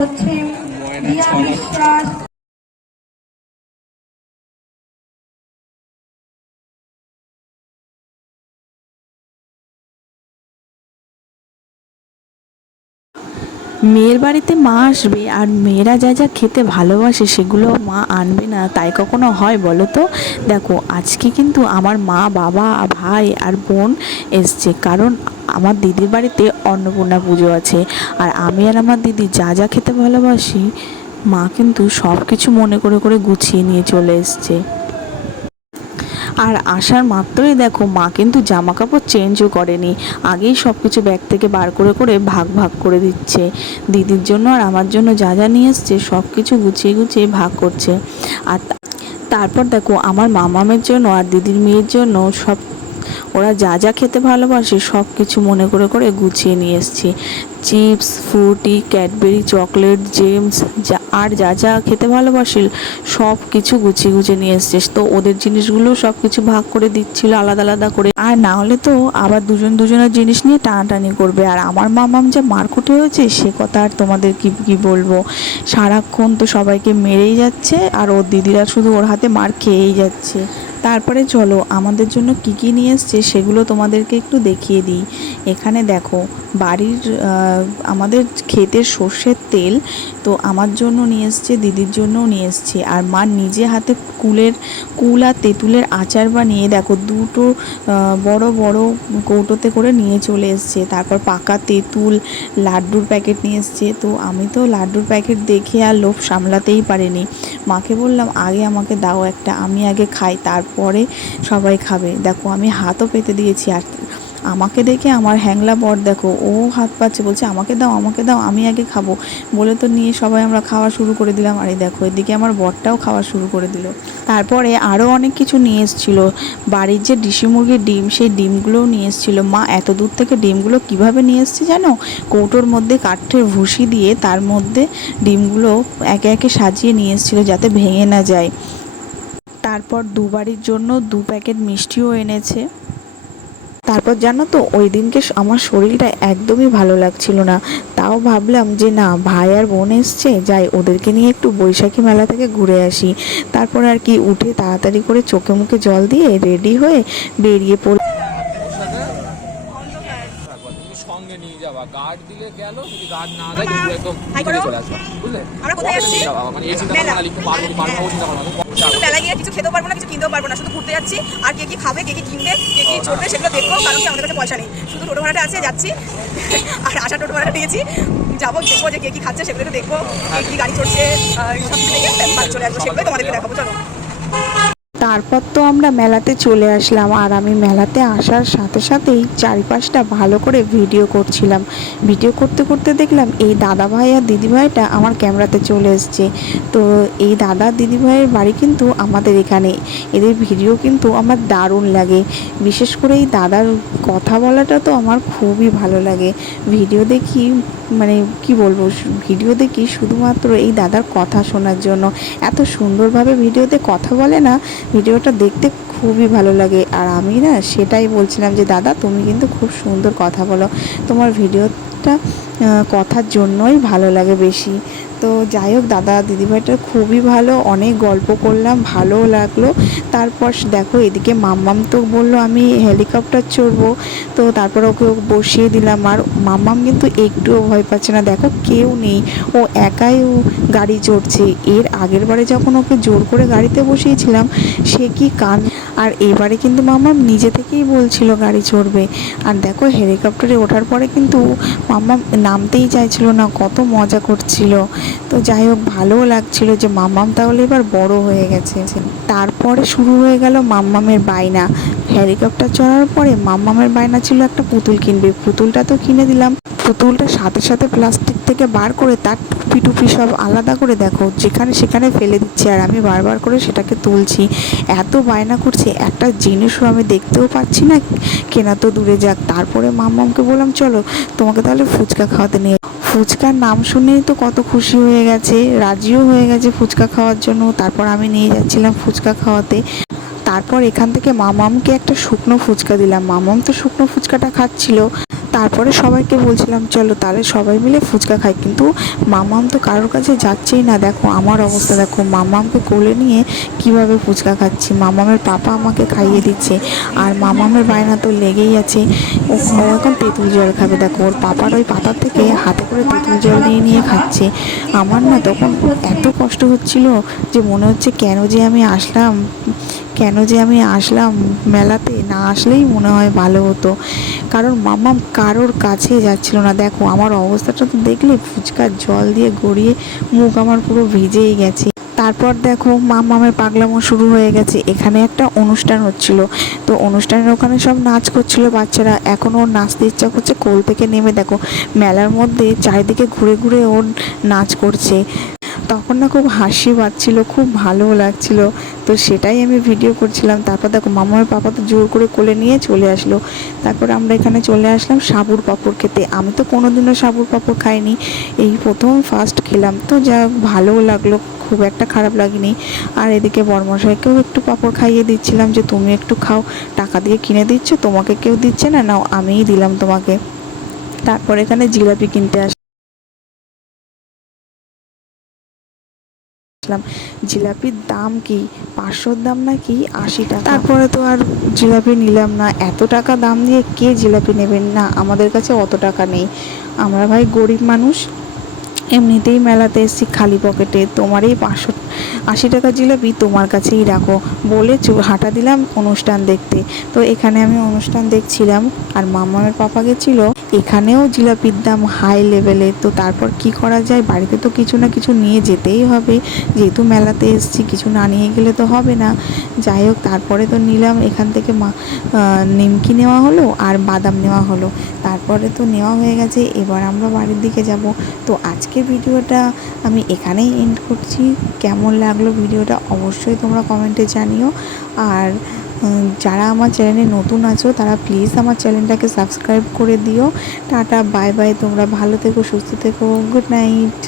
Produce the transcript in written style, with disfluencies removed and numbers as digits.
হচ্ছে রিয়া বিশ্বাস। মেয়ের বাড়িতে মা আসবে আর মেয়েরা যা যা খেতে ভালোবাসে সেগুলো মা আনবে না, তাই কখনো হয় বলো তো? দেখো আজকে কিন্তু আমার মা, বাবা, ভাই আর বোন এসছে, কারণ আমার দিদির বাড়িতে অন্নপূর্ণা পুজো আছে। আর আমি আর আমার দিদি যা যা খেতে ভালোবাসি মা কিন্তু সব কিছু মনে করে করে গুছিয়ে নিয়ে চলে এসছে। আর আসার মাত্রই দেখো মা কিন্তু জামা কাপড় চেঞ্জও করেনি, আগেই সব কিছু ব্যাগ থেকে বার করে করে ভাগ ভাগ করে দিচ্ছে। দিদির জন্য আর আমার জন্য যা যা নিয়ে এসছে সব কিছু গুছিয়ে গুছিয়ে ভাগ করছে। আর তারপর দেখো আমার মামামের জন্য আর দিদির মেয়ের জন্য সব, ওরা যা যা খেতে ভালোবাসে সব কিছু মনে করে করে গুছিয়ে নিয়ে এসেছি। Chips, Frooti, Cadbury, chocolate, James, যা যা খেতে ভালোবাসে সব কিছু গুছিয়ে গুছিয়ে নিয়ে এসছে। তো ওদের জিনিসগুলো সব কিছু ভাগ করে দিচ্ছিল আলাদা আলাদা করে, আর না হলে তো আবার দুজন দুজনের জিনিস নিয়ে টানাটানি করবে। আর আমার মামাম যা মারকুটে হয়েছে সে কথা আর তোমাদের কি কি বলবো, সারাক্ষণ তো সবাইকে মেরেই যাচ্ছে আর ওর দিদিরা শুধু ওর হাতে মার খেয়েই যাচ্ছে। তারপরে চলো আমাদের জন্য কি কি নিয়ে এসছে সেগুলো তোমাদেরকে একটু দেখিয়ে দিই। এখানে দেখো বাড়ির আমাদের ক্ষেতের সর্ষের তেল, তো আমার জন্য নিয়ে এসছে, দিদির জন্যও নিয়ে এসছে। আর মা নিজে হাতে কুল আর তেঁতুলের আচার বানিয়ে দেখো দুটো বড় বড় কৌটোতে করে নিয়ে চলে এসছে। তারপর পাকা তেঁতুল, লাড্ডুর প্যাকেট নিয়ে এসছে। তো আমি তো লাড্ডুর প্যাকেট দেখে আর লোভ সামলাতেই পারিনি, মাকে বললাম আগে আমাকে দাও একটা, আমি আগে খাই তারপরে সবাই খাবে। দেখো আমি হাতও পেতে দিয়েছি, আর আমাকে দেখে আমার হ্যাংলা বর দেখো ও হাত পাচ্ছে, বলছে আমাকে দাও আমাকে দাও, আমি আগে খাবো বলে তো নিয়ে সবাই আমরা খাওয়া শুরু করে দিলাম। আর এই দেখো এদিকে আমার বরটাও খাওয়া শুরু করে দিল। তারপরে আরও অনেক কিছু নিয়ে এসেছিলো, বাড়ির যে দেশি মুরগির ডিম সেই ডিমগুলোও নিয়ে এসেছিলো। মা এত দূর থেকে ডিমগুলো কিভাবে নিয়ে এসছে জানো, কৌটোর মধ্যে কাঠের ভুসি দিয়ে তার মধ্যে ডিমগুলো একে একে সাজিয়ে নিয়ে এসেছিলো যাতে ভেঙে না যায়। তারপর দুবারির জন্য 2 প্যাকেট মিষ্টিও এনেছে। তারপর জানো তো ওই দিনকে আমার শরীরটা একদমই ভালো লাগছিল না, তাও ভাবলাম যে না ভাই আর বোন এসছে, যাই ওদেরকে নিয়ে একটু বৈশাখী মেলা থেকে ঘুরে আসি। তারপর আর কি উঠে তাড়াতাড়ি করে চোখে মুখে জল দিয়ে রেডি হয়ে বেরিয়ে পড়ি। সঙ্গে নিয়ে যাওয়া, গার্ড দিলে গেল, যদি গার্ড না দেয় তুমি একদম ভিতরে চলে আসবা, বুঝলে? আমরা কোথায় যাচ্ছি? মানে এই চিন্তা ভাবনা লিখতে পারবো কি পারবো না চিন্তা ভাবনা। শুধু মেলা গিয়ে কিছু খেতেও পারবো না, কিছু কিনতেও পারবো না, শুধু ঘুরতে যাচ্ছি। আর কে কি খাবে, কে কি কিনবে, কে কি চড়বে সেগুলো দেখবো, কারণ কি আমাদের কাছে পয়সা নেই, শুধু টোটো ভাড়াটা আছে, যাচ্ছি আর আসার টোটো ভাড়াটা দিয়েছি, যাবো দেখবো যে কে কি খাচ্ছে সেগুলো একটু দেখবো, কে কি গাড়ি চড়ছে সব কিছু দেখে বাড়ি চলে আসবো, সেগুলোই তোমাদেরকে দেখাবো। চলো। তারপর তো আমরা মেলাতে চলে আসলাম, আর আমি মেলাতে আসার সাথে সাথেই চারিপাশটা ভালো করে ভিডিও করছিলাম। ভিডিও করতে করতে দেখলাম এই দাদাভাই আর দিদিভাইটা আমার ক্যামেরাতে চলে এসছে। তো এই দাদা দিদিভাইয়ের বাড়ি কিন্তু আমাদের এখানে, এদের ভিডিও কিন্তু আমার দারুণ লাগে। বিশেষ করে এই দাদার কথা বলাটা তো আমার খুবই ভালো লাগে। ভিডিও দেখি মানে কি বলবো, ভিডিও দেখি শুধুমাত্র এই দাদার কথা শোনার জন্য। এত সুন্দরভাবে ভিডিওতে কথা বলে না, ভিডিওটা দেখতে খুবই ভালো লাগে। আর আমি না সেটাই বলছিলাম যে দাদা তুমি কিন্তু খুব সুন্দর কথা বলো, তোমার ভিডিওটা কথার জন্যই ভালো লাগে বেশি। তো যাই হোক দাদা দিদিভাইটা খুবই ভালো, অনেক গল্প করলাম, ভালোও লাগলো। তারপর দেখো এদিকে মাম্মাম তো বললো আমি হেলিকপ্টার চড়বো, তো তারপর ওকে বসিয়ে দিলাম। আর মাম্মাম কিন্তু একটুও ভয় পাচ্ছে না, দেখো কেউ নেই, ও একাই ও গাড়ি চড়ছে। এর আগের বারে যখন ওকে জোর করে গাড়িতে বসিয়েছিলাম সে কি কান, আর এবারে কিন্তু মাম্মাম নিজে থেকেই বলছিল গাড়ি চড়বে। আর দেখো হেলিকপ্টারে ওঠার পরে কিন্তু মাম্মাম নামতেই চাইছিল না, কত মজা করছিল। তো যাই হোক ভালোও লাগছিল যে মাম্মাম তাহলে এবার বড় হয়ে গেছে। তারপরে শুরু হয়ে গেল মাম্মামের বায়না। হেলিকপ্টার চড়ার পরে মাম্মামের বায়না ছিল একটা পুতুল কিনবে, পুতুলটা তো কিনে দিলাম। পুতুলটা সাথে সাথে প্লাস্টিক থেকে বার করে তার টুপি টুপি সব আলাদা করে দেখো যেখানে সেখানে ফেলে দিচ্ছে, আর আমি বারবার করে সেটাকে তুলছি। এত বায়না করছে, একটা জিনিসও আমি দেখতেও পাচ্ছি না, কেনা তো দূরে যাক। তারপরে মাম্মামকে বললাম চলো তোমাকে তাহলে ফুচকা খাওয়াতে নিয়ে, ফুচকার নাম শুনেই তো কত খুশি হয়ে গেছে, রাজিও হয়ে গেছে ফুচকা খাওয়ার জন্য। তারপর আমি নিয়ে যাচ্ছিলাম ফুচকা খাওয়াতে। তারপর এখান থেকে মামামকে একটা শুকনো ফুচকা দিলাম, মামাম তো শুকনো ফুচকাটা খাচ্ছিল। তারপরে সবাইকে বলছিলাম চলো তাহলে সবাই মিলে ফুচকা খাই, কিন্তু মামাম তো কারোর কাছে যাচ্ছেই না। দেখো আমার অবস্থা দেখো, মামামকে কোলে নিয়ে কিভাবে ফুচকা খাচ্ছি, মামামের পাপা আমাকে খাইয়ে দিচ্ছে আর মামামের বায়না তো লেগেই আছে। ও এখন তেঁতুল জল খাবে, দেখো ওর পাপার ওই পাতার থেকে হাতে করে তেঁতুল জল নিয়ে নিয়ে খাচ্ছে। আমার না তখন এত কষ্ট হচ্ছিল যে মনে হচ্ছে কেন যে আমি আসলাম মেলাতে, না আসলেই মনে হয় ভালো হতো। কারণ মাম্মাম কারোর কাছে যাচ্ছিল না। দেখো আমার অবস্থাটা তো দেখলে, ফুচকার জল দিয়ে গড়িয়ে মুখ আমার পুরো ভিজেই গেছে। তারপর দেখো মাম্মামের পাগলামো শুরু হয়ে গেছে। এখানে একটা অনুষ্ঠান হচ্ছিল, তো অনুষ্ঠানের ওখানে সব নাচ করছিল বাচ্চারা। এখন ওর নাচতে ইচ্ছা করছে, কোল থেকে নেমে দেখো মেলার মধ্যে চারিদিকে ঘুরে ঘুরে ওর নাচ করছে। তখন না খুব হাসি পাচ্ছিল, খুব ভালো লাগছিল, তো সেটাই আমি ভিডিও করছিলাম। তারপর দেখো মামার পাপা তো জোর করে কোলে নিয়ে চলে আসলো। তারপর আমরা এখানে চলে আসলাম সাবুর পাঁপড় খেতে। আমি তো কোনোদিনও সাবুর পাঁপড় খাইনি, এই প্রথম ফার্স্ট খেলাম, তো যা ভালোও লাগলো, খুব একটা খারাপ লাগেনি। আর এদিকে বড়মশাইকেও একটু পাঁপড় খাইয়ে দিচ্ছিলাম যে তুমি একটু খাও, টাকা দিয়ে কিনে দিচ্ছ, তোমাকে কেউ দিচ্ছে না, নাও আমিই দিলাম তোমাকে। তারপর এখানে জিলাপি কিনতে আসলাম। জিলাপির দাম কি 500 দাম নাকি 80 টাকা। তারপরে তো আর জিলাপি নিলাম না, এত টাকা দাম দিয়ে কে জিলাপি নেবেন না, আমাদের কাছে অত টাকা নেই, আমরা ভাই গরিব মানুষ, এমনিতেই মেলাতে এসেছি খালি পকেটে, তোমার এই 580 টাকা জিলাপি তোমার কাছেই রাখো বলে হাঁটা দিলাম অনুষ্ঠান দেখতে। তো এখানে আমি অনুষ্ঠান দেখছিলাম আর মামামের পাপা গেছিলো। এখানেও জিলাপির দাম হাই লেভেলে, তো তারপর কি করা যায়, বাড়িতে তো কিছু না কিছু নিয়ে যেতেই হবে, যেহেতু মেলাতে এসেছি, কিছু না নিয়ে গেলে তো হবে না। যাই হোক তারপরে তো নিলাম এখান থেকে নিমকি নেওয়া হলো আর বাদাম নেওয়া হলো। তারপরে তো নেওয়া হয়ে গেছে, এবার আমরা বাড়ির দিকে যাব। তো আজকের ভিডিওটা আমি এখানেই এন্ড করছি। কেমন লাগলো ভিডিওটা অবশ্যই তোমরা কমেন্টে জানিও। আর যারা আমার চ্যানেলে নতুন আছো তারা প্লিজ আমার চ্যানেলটাকে সাবস্ক্রাইব করে দিও। টাটা বাই বাই, তোমরা ভালো থেকো, সুস্থ থেকো, গুড নাইট।